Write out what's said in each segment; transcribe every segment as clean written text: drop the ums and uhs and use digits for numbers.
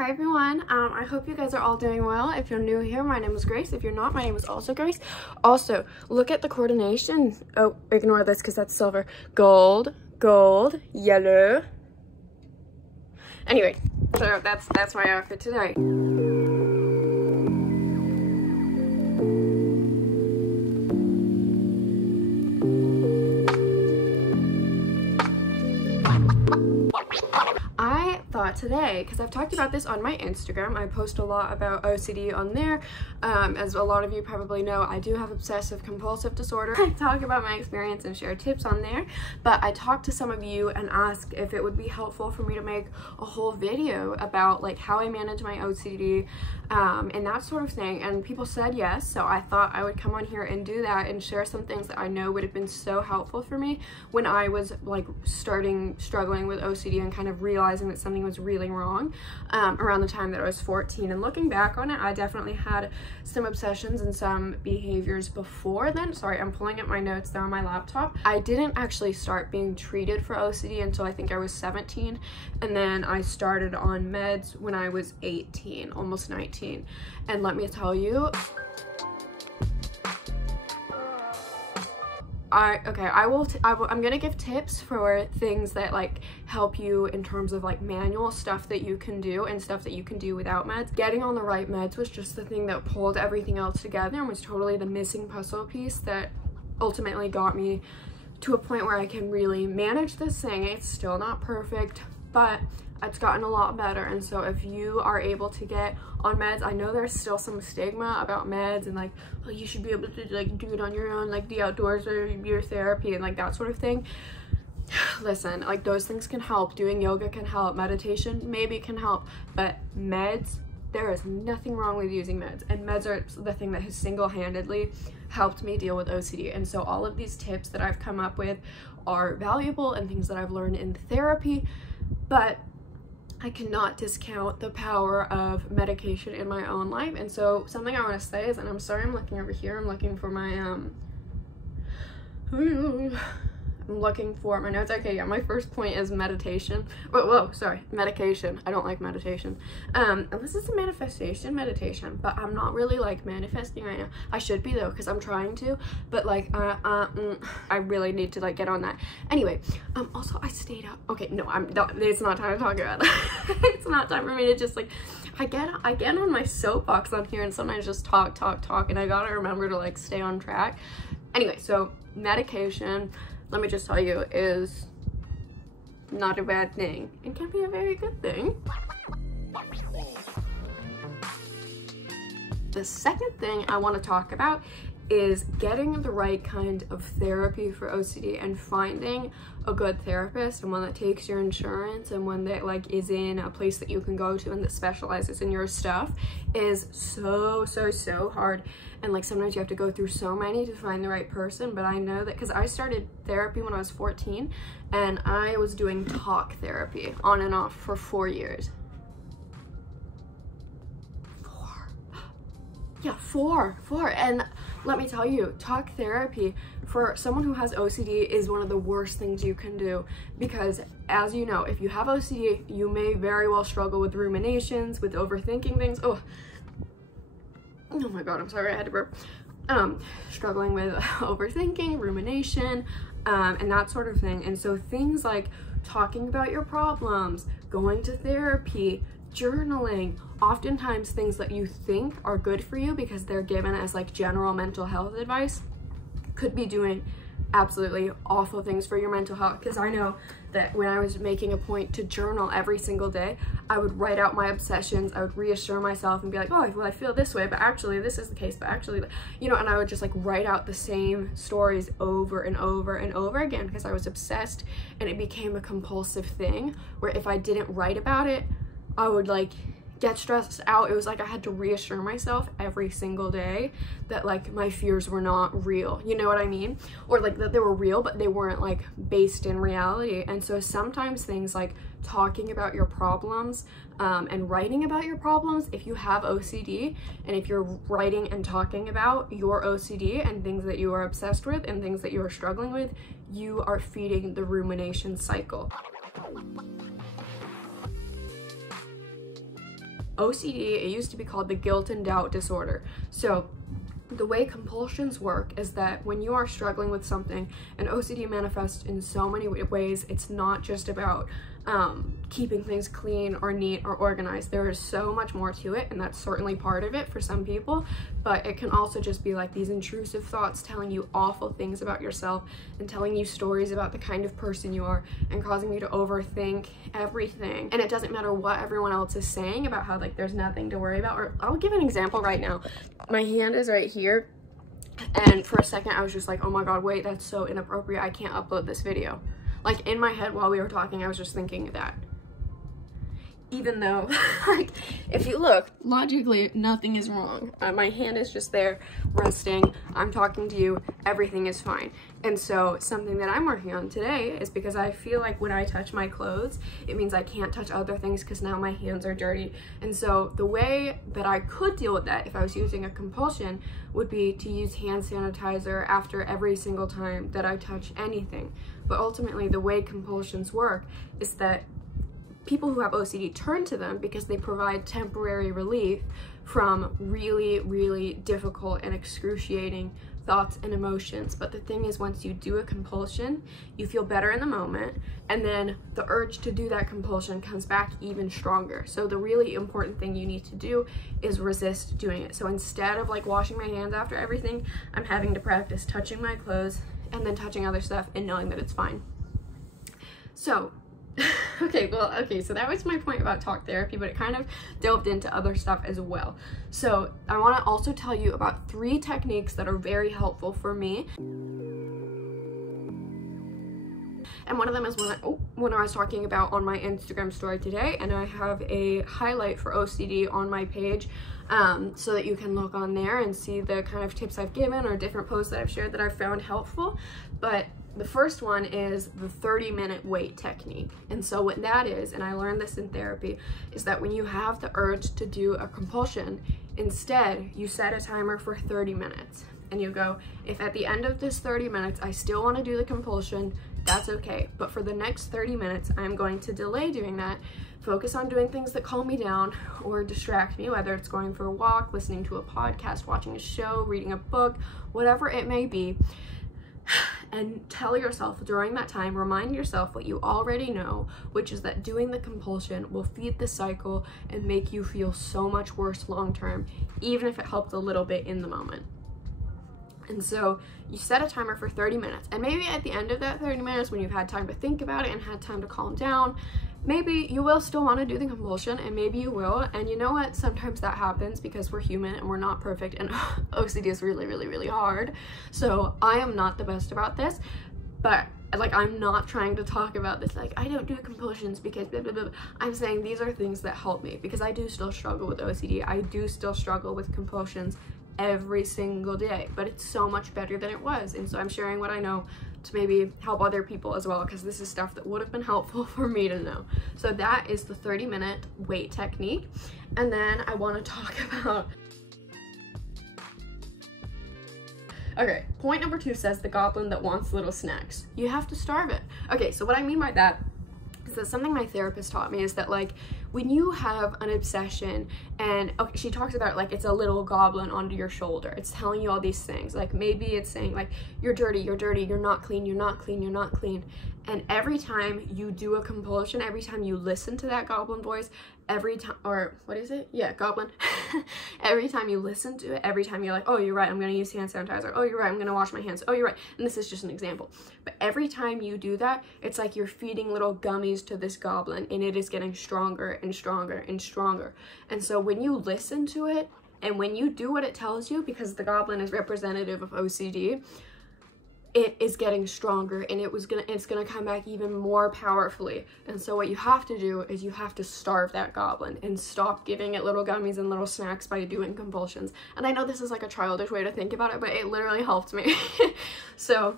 Hi everyone, I hope you guys are all doing well. If you're new here, my name is Grace. If you're not, my name is also Grace. Also, look at the coordination. Oh, ignore this because that's silver. Gold, gold, yellow. Anyway, so that's my outfit today. I thought today, because I've talked about this on my Instagram, I post a lot about OCD on there. As a lot of you probably know, I do have obsessive compulsive disorder. I talk about my experience and share tips on there, but I talked to some of you and asked if it would be helpful for me to make a whole video about like how I manage my OCD and that sort of thing, and people said yes, so I thought I would come on here and do that and share some things that I know would have been so helpful for me when I was like struggling with OCD and kind of realizing that something was really wrong around the time that I was 14. And looking back on it, I definitely had some obsessions and some behaviors before then. Sorry, I'm pulling up my notes there on my laptop. I didn't actually start being treated for OCD until I think I was 17, and then I started on meds when I was 18, almost 19. And let me tell you, I'm gonna give tips for things that like help you in terms of like manual stuff that you can do and stuff that you can do without meds. Getting on the right meds was just the thing that pulled everything else together and was totally the missing puzzle piece that ultimately got me to a point where I can really manage this thing. It's still not perfect, but it's gotten a lot better. And so if you are able to get on meds, I know there's still some stigma about meds and like, oh, you should be able to like do it on your own, like the outdoors or your therapy and like that sort of thing. Listen, like those things can help. Doing yoga can help, meditation maybe can help, but meds, there is nothing wrong with using meds, and meds are the thing that has single-handedly helped me deal with OCD. And so all of these tips that I've come up with are valuable and things that I've learned in therapy, but I cannot discount the power of medication in my own life. And so something I want to say is, and I'm sorry I'm looking over here, I'm looking for my I'm looking for my notes. Okay, yeah, my first point is meditation. Whoa, sorry, medication. I don't like meditation. This is a manifestation meditation, but I'm not really like manifesting right now. I should be though, because I'm trying to, but like I really need to like get on that. Anyway, also I stayed up. Okay, no, it's not time to talk about that. It's not time for me to just like, I get on my soapbox on here and sometimes just talk, and I gotta remember to like stay on track. Anyway, so medication, let me just tell you, is not a bad thing. It can be a very good thing. The second thing I want to talk about is getting the right kind of therapy for OCD and finding a good therapist, and one that takes your insurance and one that like is in a place that you can go to and that specializes in your stuff is so hard. And like sometimes you have to go through so many to find the right person. But I know that because I started therapy when I was 14 and I was doing talk therapy on and off for 4 years. Four. And let me tell you, talk therapy for someone who has OCD is one of the worst things you can do, because as you know, if you have OCD, you may very well struggle with ruminations, with overthinking things. Oh my god, I'm sorry, I had to burp. Struggling with overthinking, rumination, and that sort of thing. And so things like talking about your problems, going to therapy, journaling, oftentimes things that you think are good for you because they're given as like general mental health advice, could be doing absolutely awful things for your mental health. Because I know that when I was making a point to journal every single day, I would write out my obsessions, I would reassure myself and be like, oh, well, I feel this way, but actually this is the case, but actually, you know, and I would just like write out the same stories over and over and over again because I was obsessed, and it became a compulsive thing where if I didn't write about it, I would like get stressed out. It was like I had to reassure myself every single day that like my fears were not real, you know what I mean? Or like that they were real, but they weren't like based in reality. And so sometimes things like talking about your problems and writing about your problems, if you have OCD, and if you're writing and talking about your OCD and things that you are obsessed with and things that you are struggling with, you are feeding the rumination cycle. OCD, it used to be called the guilt and doubt disorder. So the way compulsions work is that when you are struggling with something, and OCD manifests in so many ways, it's not just about keeping things clean or neat or organized. There is so much more to it, and that's certainly part of it for some people, but it can also just be like these intrusive thoughts telling you awful things about yourself and telling you stories about the kind of person you are and causing you to overthink everything. And it doesn't matter what everyone else is saying about how like there's nothing to worry about. Or I'll give an example right now. My hand is right here, and for a second I was just like, oh my god, wait, that's so inappropriate, I can't upload this video. Like in my head while we were talking, I was just thinking of that. Even though, like, if you look, logically, nothing is wrong. My hand is just there, resting, I'm talking to you, everything is fine. And so something that I'm working on today is because I feel like when I touch my clothes, it means I can't touch other things because now my hands are dirty. And so the way that I could deal with that if I was using a compulsion would be to use hand sanitizer after every single time that I touch anything. But ultimately, the way compulsions work is that people who have OCD turn to them because they provide temporary relief from really, really difficult and excruciating thoughts and emotions. But the thing is, once you do a compulsion, you feel better in the moment, and then the urge to do that compulsion comes back even stronger. So the really important thing you need to do is resist doing it. So instead of like washing my hands after everything, I'm having to practice touching my clothes and then touching other stuff and knowing that it's fine. So okay, so that was my point about talk therapy, but it kind of delved into other stuff as well. So I want to also tell you about 3 techniques that are very helpful for me. And one of them is when I was talking about on my Instagram story today, and I have a highlight for OCD on my page, so that you can look on there and see the kind of tips I've given or different posts that I've shared that I've found helpful. But the first one is the 30-minute wait technique. And so what that is, and I learned this in therapy, is that when you have the urge to do a compulsion, instead you set a timer for 30 minutes. And you go, if at the end of this 30 minutes I still want to do the compulsion, that's okay. But for the next 30 minutes, I'm going to delay doing that, focus on doing things that calm me down or distract me, whether it's going for a walk, listening to a podcast, watching a show, reading a book, whatever it may be. And tell yourself during that time, remind yourself what you already know, which is that doing the compulsion will feed the cycle and make you feel so much worse long term, even if it helped a little bit in the moment. And so you set a timer for 30 minutes, and maybe at the end of that 30 minutes, when you've had time to think about it and had time to calm down, maybe you will still want to do the compulsion, and maybe you will. And you know what? Sometimes that happens because we're human and we're not perfect, and OCD is really, really, really hard. So I am not the best about this, but like, I'm not trying to talk about this like I don't do compulsions because blah, blah, blah. I'm saying these are things that help me, because I do still struggle with OCD. I do still struggle with compulsions every single day, but it's so much better than it was. And so I'm sharing what I know to maybe help other people as well, because this is stuff that would have been helpful for me to know. So that is the 30-minute wait technique. And then I want to talk about, okay, point number 2 says the goblin that wants little snacks. You have to starve it. Okay, so what I mean by that is that something my therapist taught me is that, like, when you have an obsession, and okay, she talks about like it's a little goblin onto your shoulder, it's telling you all these things, like maybe it's saying like you're dirty, you're not clean, you're not clean, you're not clean. And every time you do a compulsion, every time you listen to that goblin voice, every time, or what is it? Yeah, goblin. Every time you listen to it, every time you're like, oh, you're right, I'm gonna use hand sanitizer. Oh, you're right, I'm gonna wash my hands. Oh, you're right. And this is just an example. But every time you do that, it's like you're feeding little gummies to this goblin, and it is getting stronger and stronger and stronger. And so when you listen to it, and when you do what it tells you, because the goblin is representative of OCD, it is getting stronger, and it's gonna come back even more powerfully. And so what you have to do is you have to starve that goblin and stop giving it little gummies and little snacks by doing compulsions. And I know this is like a childish way to think about it, but it literally helped me. So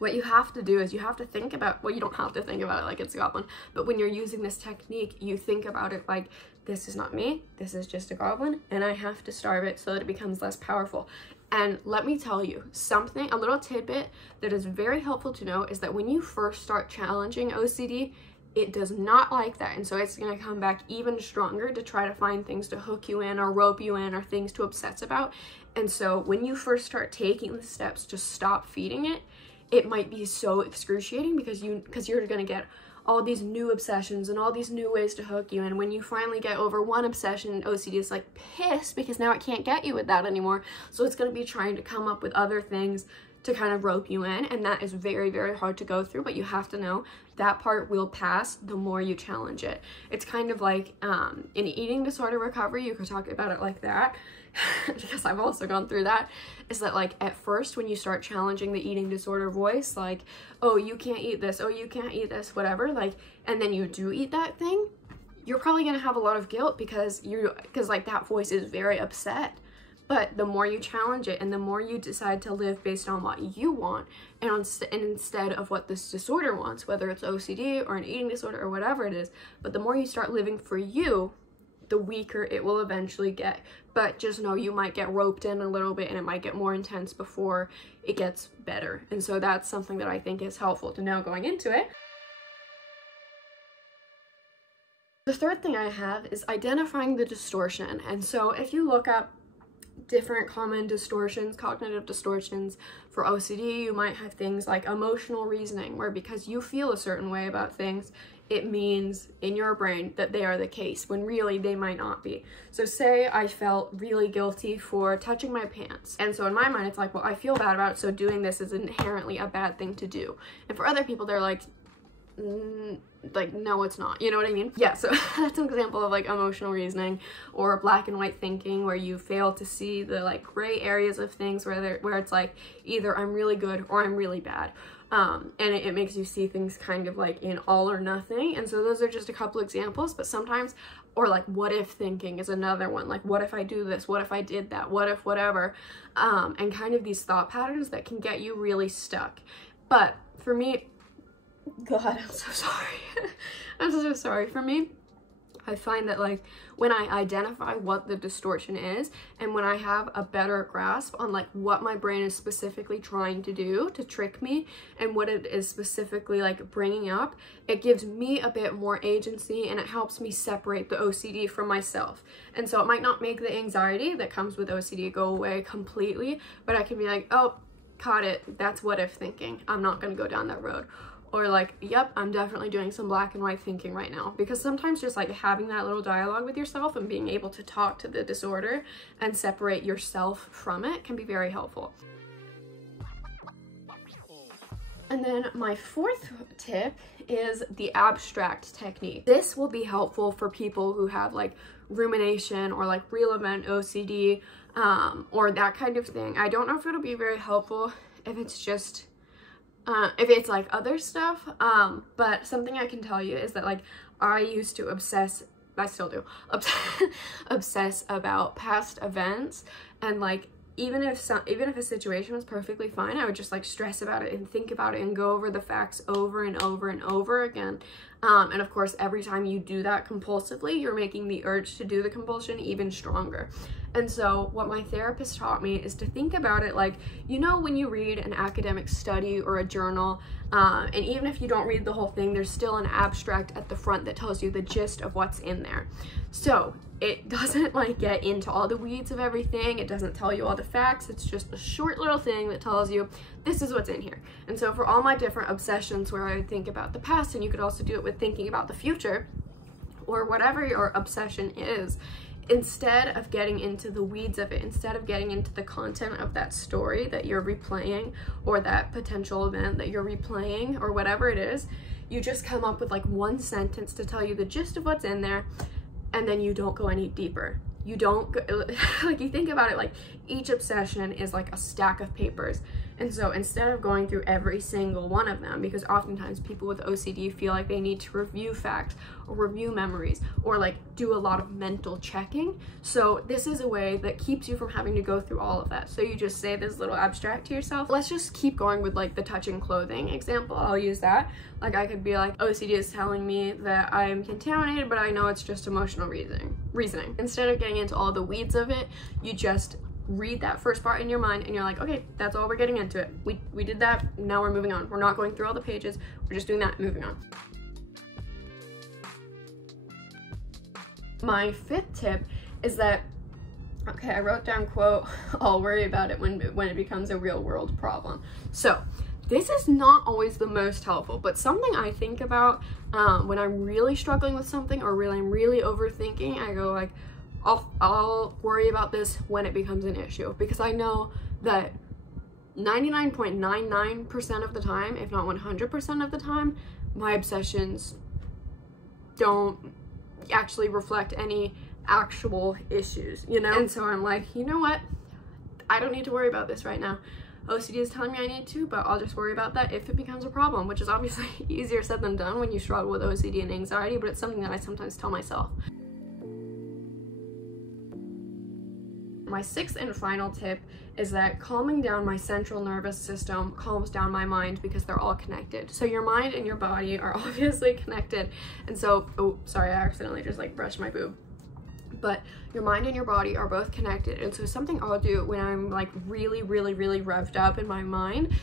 what you have to do is you have to think about, well, you don't have to think about it like it's a goblin, but when you're using this technique, you think about it like, this is not me, this is just a goblin, and I have to starve it so that it becomes less powerful. And let me tell you something, a little tidbit that is very helpful to know is that when you first start challenging OCD, it does not like that, and so it's going to come back even stronger to try to find things to hook you in or rope you in or things to obsess about. And so when you first start taking the steps to stop feeding it, it might be so excruciating because you're going to get all these new obsessions and all these new ways to hook you. And when you finally get over one obsession, OCD is like pissed because now it can't get you with that anymore. So it's going to be trying to come up with other things to kind of rope you in, and that is very, very hard to go through, but you have to know that part will pass the more you challenge it. It's kind of like in eating disorder recovery, you could talk about it like that, because I've also gone through that, is that like at first when you start challenging the eating disorder voice, like, oh, you can't eat this, oh, you can't eat this, whatever, like, and then you do eat that thing, you're probably gonna have a lot of guilt because like that voice is very upset. But the more you challenge it and the more you decide to live based on what you want and instead of what this disorder wants, whether it's OCD or an eating disorder or whatever it is, but the more you start living for you, the weaker it will eventually get. But just know you might get roped in a little bit and it might get more intense before it gets better. And so that's something that I think is helpful to know going into it. The third thing I have is identifying the distortion. And so if you look up different common distortions, cognitive distortions for OCD, you might have things like emotional reasoning, where because you feel a certain way about things, it means in your brain that they are the case, when really they might not be. So say I felt really guilty for touching my pants, and so in my mind it's like, well, I feel bad about it, so doing this is inherently a bad thing to do. And for other people, they're like, no, it's not, you know what I mean? Yeah, so that's an example of like emotional reasoning or black and white thinking, where you fail to see the like gray areas of things where it's like either I'm really good or I'm really bad. And it makes you see things kind of like in all or nothing. And so those are just a couple examples, but sometimes, or like what if thinking is another one, like what if I do this, what if I did that, what if whatever, and kind of these thought patterns that can get you really stuck. But for me, God, I'm so sorry. I'm so sorry. For me, I find that like when I identify what the distortion is and when I have a better grasp on like what my brain is specifically trying to do to trick me and what it is specifically like bringing up, it gives me a bit more agency and it helps me separate the OCD from myself. And so it might not make the anxiety that comes with OCD go away completely, but I can be like, oh, caught it. That's what if thinking. I'm not going to go down that road. Or like, yep, I'm definitely doing some black and white thinking right now. Because sometimes just like having that little dialogue with yourself and being able to talk to the disorder and separate yourself from it can be very helpful. And then my fourth tip is the abstract technique. This will be helpful for people who have like rumination or like real event OCD or that kind of thing. I don't know if it'll be very helpful if it's just if it's like other stuff, but something I can tell you is that like I used to obsess, I still do, obsess about past events, and like even if a situation was perfectly fine, I would just like stress about it and think about it and go over the facts over and over and over again. And of course, every time you do that compulsively, you're making the urge to do the compulsion even stronger. And so what my therapist taught me is to think about it like, you know, when you read an academic study or a journal, and even if you don't read the whole thing, there's still an abstract at the front that tells you the gist of what's in there. So it doesn't like get into all the weeds of everything. It doesn't tell you all the facts. It's just a short little thing that tells you this is what's in here. And so for all my different obsessions where I would think about the past, and you could also do it with thinking about the future or whatever your obsession is, instead of getting into the weeds of it, instead of getting into the content of that story that you're replaying or that potential event that you're replaying or whatever it is, you just come up with like one sentence to tell you the gist of what's in there, and then you don't go any deeper. You don't go, like, you think about it like each obsession is like a stack of papers. And so instead of going through every single one of them, because oftentimes people with OCD feel like they need to review facts or review memories or like do a lot of mental checking. So this is a way that keeps you from having to go through all of that. So you just say this little abstract to yourself. Let's just keep going with like the touching clothing example. I'll use that. Like I could be like, OCD is telling me that I am contaminated, but I know it's just emotional reasoning. Instead of getting into all the weeds of it, you just read that first part in your mind and you're like, okay, that's all we're getting into it. We did that, now we're moving on. We're not going through all the pages, we're just doing that, moving on. My fifth tip is that, okay, I wrote down, quote, I'll worry about it when it becomes a real world problem. So this is not always the most helpful, but something I think about when I'm really struggling with something or I'm really overthinking. I go like, I'll worry about this when it becomes an issue, because I know that 99.99% of the time, if not 100% of the time, my obsessions don't actually reflect any actual issues, you know? And so I'm like, you know what? I don't need to worry about this right now. OCD is telling me I need to, but I'll just worry about that if it becomes a problem, which is obviously easier said than done when you struggle with OCD and anxiety, but it's something that I sometimes tell myself. My sixth and final tip is that calming down my central nervous system calms down my mind, because they're all connected. So your mind and your body are obviously connected. And so, oh, sorry, I accidentally just like brushed my boob. But your mind and your body are both connected. And so something I'll do when I'm like really revved up in my mind,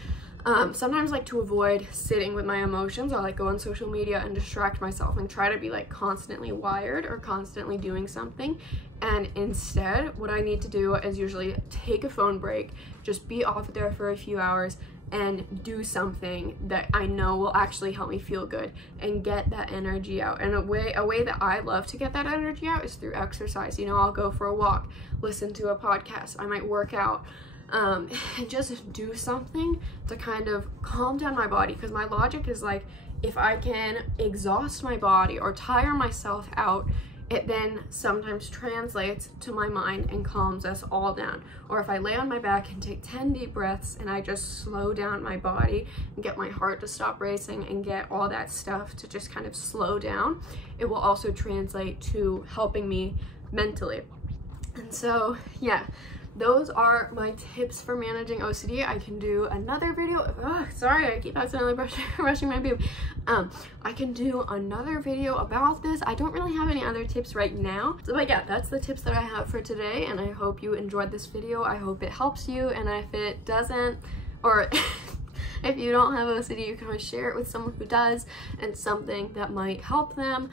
sometimes like to avoid sitting with my emotions, I'll like go on social media and distract myself and try to be like constantly wired or constantly doing something. And instead, what I need to do is usually take a phone break, just be off there for a few hours and do something that I know will actually help me feel good and get that energy out. And a way that I love to get that energy out is through exercise. You know, I'll go for a walk, listen to a podcast, I might work out, and just do something to kind of calm down my body, because my logic is like, if I can exhaust my body or tire myself out, it then sometimes translates to my mind and calms us all down. Or if I lay on my back and take 10 deep breaths and I just slow down my body and get my heart to stop racing and get all that stuff to just kind of slow down, it will also translate to helping me mentally. And so, yeah, those are my tips for managing OCD. I can do another video. Oh, sorry, I keep accidentally brushing my boob. I can do another video about this. I don't really have any other tips right now. So, but yeah, that's the tips that I have for today, and I hope you enjoyed this video. I hope it helps you, and if it doesn't, or if you don't have OCD, you can always share it with someone who does and something that might help them.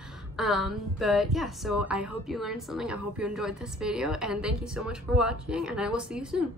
But yeah, so I hope you learned something. I hope you enjoyed this video, and thank you so much for watching, and I will see you soon.